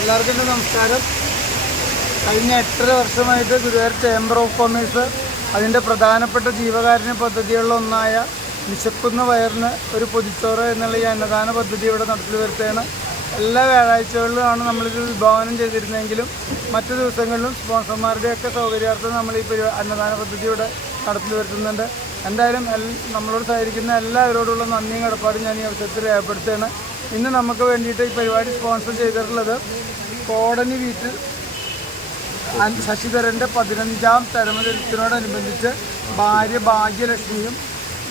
എല്ലാവർക്കും എന്റെ നമസ്കാരം. കഴിഞ്ഞ എട്ടര വർഷമായിട്ട് ഗുരുവായൂർ ചേംബർ ഓഫ് കൊമേഴ്സ് അതിന്റെ പ്രധാനപ്പെട്ട ജീവകാരുണ്യ പദ്ധതികളിൽ ഒന്നായ വിശക്കുന്ന വയറിന് ഒരു പൊതിച്ചോറ് എന്നുള്ള ഈ അന്നദാന പദ്ധതി ഇവിടെ നടത്തി വരുത്തുകയാണ്. എല്ലാ വ്യാഴാഴ്ചകളിലുമാണ് നമ്മളിത് വിഭാവനം ചെയ്തിരുന്നെങ്കിലും മറ്റു ദിവസങ്ങളിലും സ്പോൺസർമാരുടെയൊക്കെ സൗകര്യാർത്ഥം നമ്മൾ ഈ പരി അന്നദാന പദ്ധതി ഇവിടെ നടത്തി വരുത്തുന്നുണ്ട്. എന്തായാലും നമ്മളോട് സഹകരിക്കുന്ന എല്ലാവരോടുള്ള നന്ദിയും കടപ്പാടും ഞാൻ ഈ അവസരത്തിൽ രേഖപ്പെടുത്തുകയാണ്. ഇന്ന് നമുക്ക് വേണ്ടിയിട്ട് ഈ പരിപാടി സ്പോൺസർ ചെയ്തിട്ടുള്ളത് കോടനി വീട്ടിൽ ശശിധരന്റെ പതിനഞ്ചാം ചരമദിനത്തിനോടനുബന്ധിച്ച് ഭാര്യ ഭാഗ്യലക്ഷ്മിയും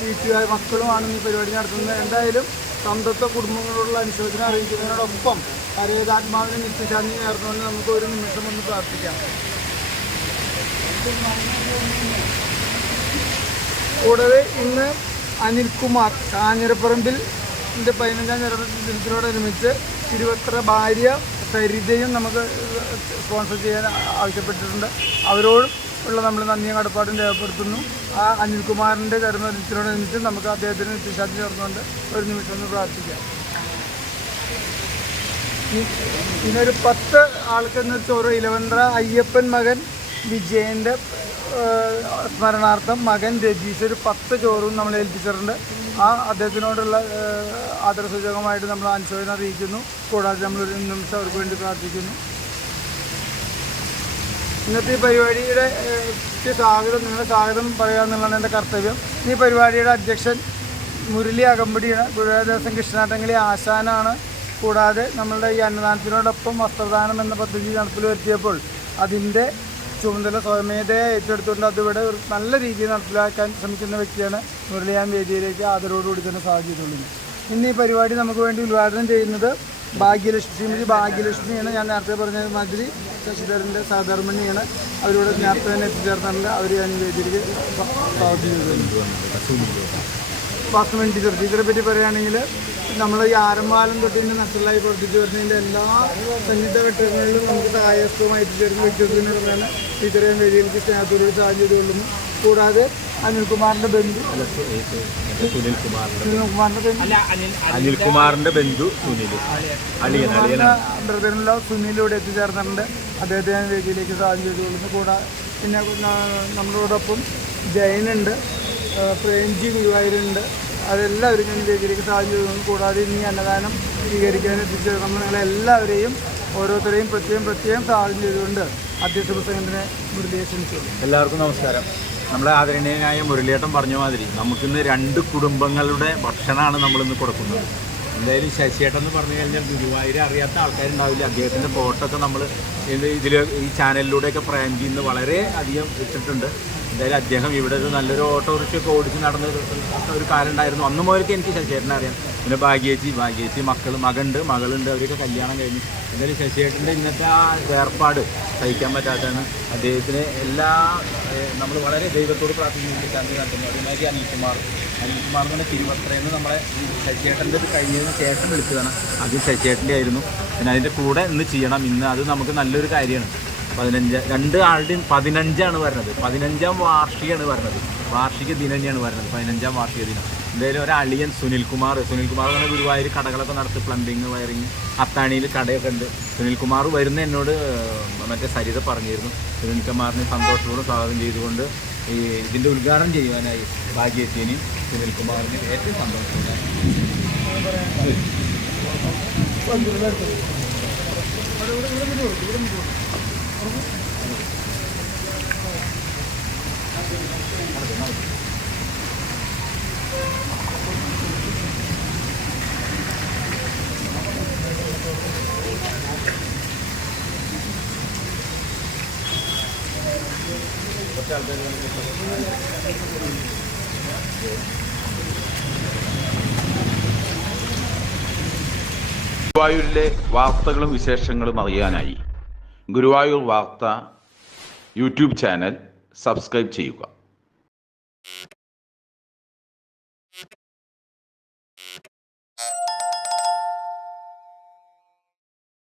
വീട്ടുകാർ മക്കളുമാണ് ഈ പരിപാടി നടത്തുന്നത്. എന്തായാലും സംതൃപ്ത കുടുംബങ്ങളോടുള്ള അനുശോചനം അറിയിക്കുന്നതിനോടൊപ്പം കരേതാത്മാവിന് നിത്യശാന്തി നേർന്നുകൊണ്ട് നമുക്ക് ഒരു നിമിഷം ഒന്ന് പ്രാർത്ഥിക്കാം. കൂടാതെ ഇന്ന് അനിൽകുമാർ കാഞ്ഞിരപ്പറമ്പിൽ ന്റെ പതിനഞ്ചാം ഒരുമിച്ച് തിരുവത്ര ഭാര്യ സരിതയും നമുക്ക് സ്പോൺസർ ചെയ്യാൻ ആവശ്യപ്പെട്ടിട്ടുണ്ട്. അവരോടും ഉള്ള നമ്മൾ നന്ദിയും കടപ്പാടും രേഖപ്പെടുത്തുന്നു. ആ അനിൽകുമാറിന്റെ ഒരുമിച്ച് നമുക്ക് അദ്ദേഹത്തിന് നിത്യശാന്തി ചേർന്നുകൊണ്ട് ഒരു നിമിഷം ഒന്ന് പ്രാർത്ഥിക്കാം. ഇന്നൊരു പത്ത് ആൾക്കെന്ന് ചോറ് ഇലവൻറ അയ്യപ്പൻ മകൻ വിജയന്റെ സ്മരണാർത്ഥം മകൻ രജീഷ് ഒരു പത്ത് ചോറും നമ്മൾ ഏൽപ്പിച്ചിട്ടുണ്ട് ആ അദ്ദേഹത്തിനോടുള്ള ആദരസൂചകമായിട്ട് നമ്മൾ അനുശോചനം അറിയിക്കുന്നു. കൂടാതെ നമ്മൾ ഒരു നിമിഷം അവർക്ക് വേണ്ടി പ്രാർത്ഥിക്കുന്നു. ഇന്നത്തെ ഈ പരിപാടിയുടെ സ്വാഗതം നിങ്ങളുടെ സ്വാഗതം പറയുക എന്നുള്ളതാണ് എന്റെ കർത്തവ്യം. ഈ പരിപാടിയുടെ അധ്യക്ഷൻ മുരളി അകമ്പടിയാണ് ഗുരുവായൂരദാസൻ കൃഷ്ണാട്ടങ്കിലെ ആശാനാണ്. കൂടാതെ നമ്മളുടെ ഈ അന്നദാനത്തിനോടൊപ്പം വസ്ത്രദാനം എന്ന പദ്ധതി നടപ്പിൽ വരുത്തിയപ്പോൾ അതിന്റെ ചുമതല സ്വയമേധയെ ഏറ്റെടുത്തുകൊണ്ട് അതിവിടെ ഒരു നല്ല രീതിയിൽ നടപ്പിലാക്കാൻ ശ്രമിക്കുന്ന വ്യക്തിയാണ് മുരളിയാൻ വേദിയിലേക്ക് ആദരവോടുകൂടി തന്നെ സാധിച്ചിട്ടുള്ളത് ഇന്ന് ഈ പരിപാടി നമുക്ക് വേണ്ടി ഉദ്ഘാടനം ചെയ്യുന്നത് ഭാഗ്യലക്ഷ്മി ശ്രീമതി ഭാഗ്യലക്ഷ്മിയാണ്. ഞാൻ നേരത്തെ പറഞ്ഞ മാതിരി ശശിധരന്റെ സഹധർമ്മിണിയാണ്. അവരോട് നേരത്തെ തന്നെ എത്തിച്ചേർന്നിട്ടുണ്ട്. അവർ ഞാൻ വേദിയിലേക്ക് പത്ത് സ്വാഗതം ചെയ്തിട്ടുണ്ട് വാസ്തവൻ ടീച്ചർ ടീച്ചറെ പറ്റി പറയുകയാണെങ്കിൽ നമ്മൾ ഈ ആരംഭാലം തൊട്ട് ഇന്ന് നഷ്ടലായി പ്രവർത്തിച്ചു വരുന്നതിന്റെ എല്ലാ സന്നിധ വെട്ടങ്ങളിലും നമുക്ക് സഹായസ്ഥവുമായി എത്തിച്ചേരുന്ന വ്യക്തിത്വത്തിനോടാണ് ടീച്ചറെ വേദിയിലേക്ക് സ്നേഹത്തോട് സാധ്യത ചെയ്തുകൊള്ളുന്നു. കൂടാതെ അനിൽകുമാറിന്റെ ബന്ധു. അനിൽകുമാറിന്റെ ബന്ധു. അനിൽകുമാറിന്റെ ബന്ധു. സുനിൽ ബ്രദറിനുള്ള സുനിലൂടെ എത്തിച്ചേർന്നിട്ടുണ്ട്. അദ്ദേഹത്തെ ഞാൻ വേദിയിലേക്ക് സാധ്യത ചെയ്തുകൊള്ളുന്നു. കൂടാതെ പിന്നെ നമ്മളോടൊപ്പം ജയനുണ്ട്. പ്രേംജി ഗുരുവായൂരുണ്ട്. അതെല്ലാവരും ഞാൻ സാധ്യത ചെയ്തു കൂടാതെ ഇനി അന്നദാനം സ്വീകരിക്കാൻ എത്തിച്ചേർന്ന നിങ്ങളെല്ലാവരെയും ഓരോരുത്തരെയും പ്രത്യേകം പ്രത്യേകം സാഹചര്യം ചെയ്തുകൊണ്ട് അധ്യക്ഷ പ്രസംഗത്തിനെ മുരളിയെ എല്ലാവർക്കും നമസ്കാരം. നമ്മുടെ ആദരണീയനായ മുരളിയേട്ടൻ പറഞ്ഞ മാതിരി നമുക്കിന്ന് രണ്ട് കുടുംബങ്ങളുടെ ഭക്ഷണമാണ് നമ്മളിന്ന് കൊടുക്കുന്നത്. എന്തായാലും ശശിയേട്ടൻ എന്ന് പറഞ്ഞു കഴിഞ്ഞാൽ ഗുരുവായൂർ അറിയാത്ത ആൾക്കാരുണ്ടാവില്ല. അദ്ദേഹത്തിന്റെ ഫോട്ടോ ഒക്കെ നമ്മൾ ഇതിൽ ഈ ചാനലിലൂടെയൊക്കെ പ്രേം ചെയ്യുന്ന വളരെ അധികം ഇട്ടിട്ടുണ്ട്. എന്തായാലും അദ്ദേഹം ഇവിടെ ഒരു നല്ലൊരു ഓട്ടോറിക്ഷ ഒക്കെ ഓടിച്ച് നടന്ന ഒരു- കാലം ഉണ്ടായിരുന്നു അന്ന് മുതൽക്ക് എനിക്ക് ശശിയേട്ടനെ അറിയാം. പിന്നെ ഭാഗ്യേച്ചി ഭാഗ്യേച്ചി മക്കൾ മകണ്ട് മകളുണ്ട് അവരൊക്കെ കല്യാണം കഴിഞ്ഞു. എന്തായാലും ശശിയേട്ടന്റെ ഇന്നത്തെ ആ വേർപാട് സഹിക്കാൻ പറ്റാത്തതാണ്. അദ്ദേഹത്തിന് എല്ലാ നമ്മൾ വളരെ ദൈവത്തോട് പ്രാർത്ഥിക്കുന്നു ചന്ദ്ര നടത്തുന്നു അതേമാതിരി അനിൽകുമാർ. അനിൽകുമാർ എന്ന് പറഞ്ഞാൽ തിരുവത്രയിൽ നിന്ന് നമ്മളെ ശശിയേട്ടന്റെ ഇത് കഴിഞ്ഞതിന് ശേഷം വിളിച്ചതാണ്. അത് ശശിയേട്ടന്റെ ആയിരുന്നു. പിന്നെ അതിന്റെ കൂടെ ഇന്ന് ചെയ്യണം. ഇന്ന് അത് നമുക്ക് നല്ലൊരു കാര്യമാണ്. പതിനഞ്ച് രണ്ട് ആളുടെയും പതിനഞ്ചാണ് വരണത് പതിനഞ്ചാം വാർഷികമാണ് വരണത് വാർഷിക ദിനം തന്നെയാണ് വരണത് പതിനഞ്ചാം വാർഷിക ദിനം. എന്തായാലും ഒരു അളിയൻ സുനിൽകുമാർ. സുനിൽകുമാർ എന്ന് പറഞ്ഞാൽ ഗുരുവായൂർ കടകളൊക്കെ നടത്തി പ്ലംബിങ് വയറിങ് അത്താണിയിൽ കടയൊക്കെ ഉണ്ട്. സുനിൽകുമാർ വരുന്ന എന്നോട് മറ്റേ സരിത പറഞ്ഞിരുന്നു. സുനിൽകുമാറിനെ സന്തോഷത്തോടെ സ്വാഗതം ചെയ്തുകൊണ്ട് ഈ ഇതിന്റെ ഉദ്ഘാടനം ചെയ്യുവാനായി ഭാഗ്യത്തിന് സുനിൽകുമാറിന് ഏറ്റവും സന്തോഷത്തോടെ ഗുരുവായൂരിലെ വാർത്തകളും വിശേഷങ്ങളും അറിയാനായി ഗുരുവായൂർ വാർത്ത യൂട്യൂബ് ചാനൽ സബ്സ്ക്രൈബ് ചെയ്യുക.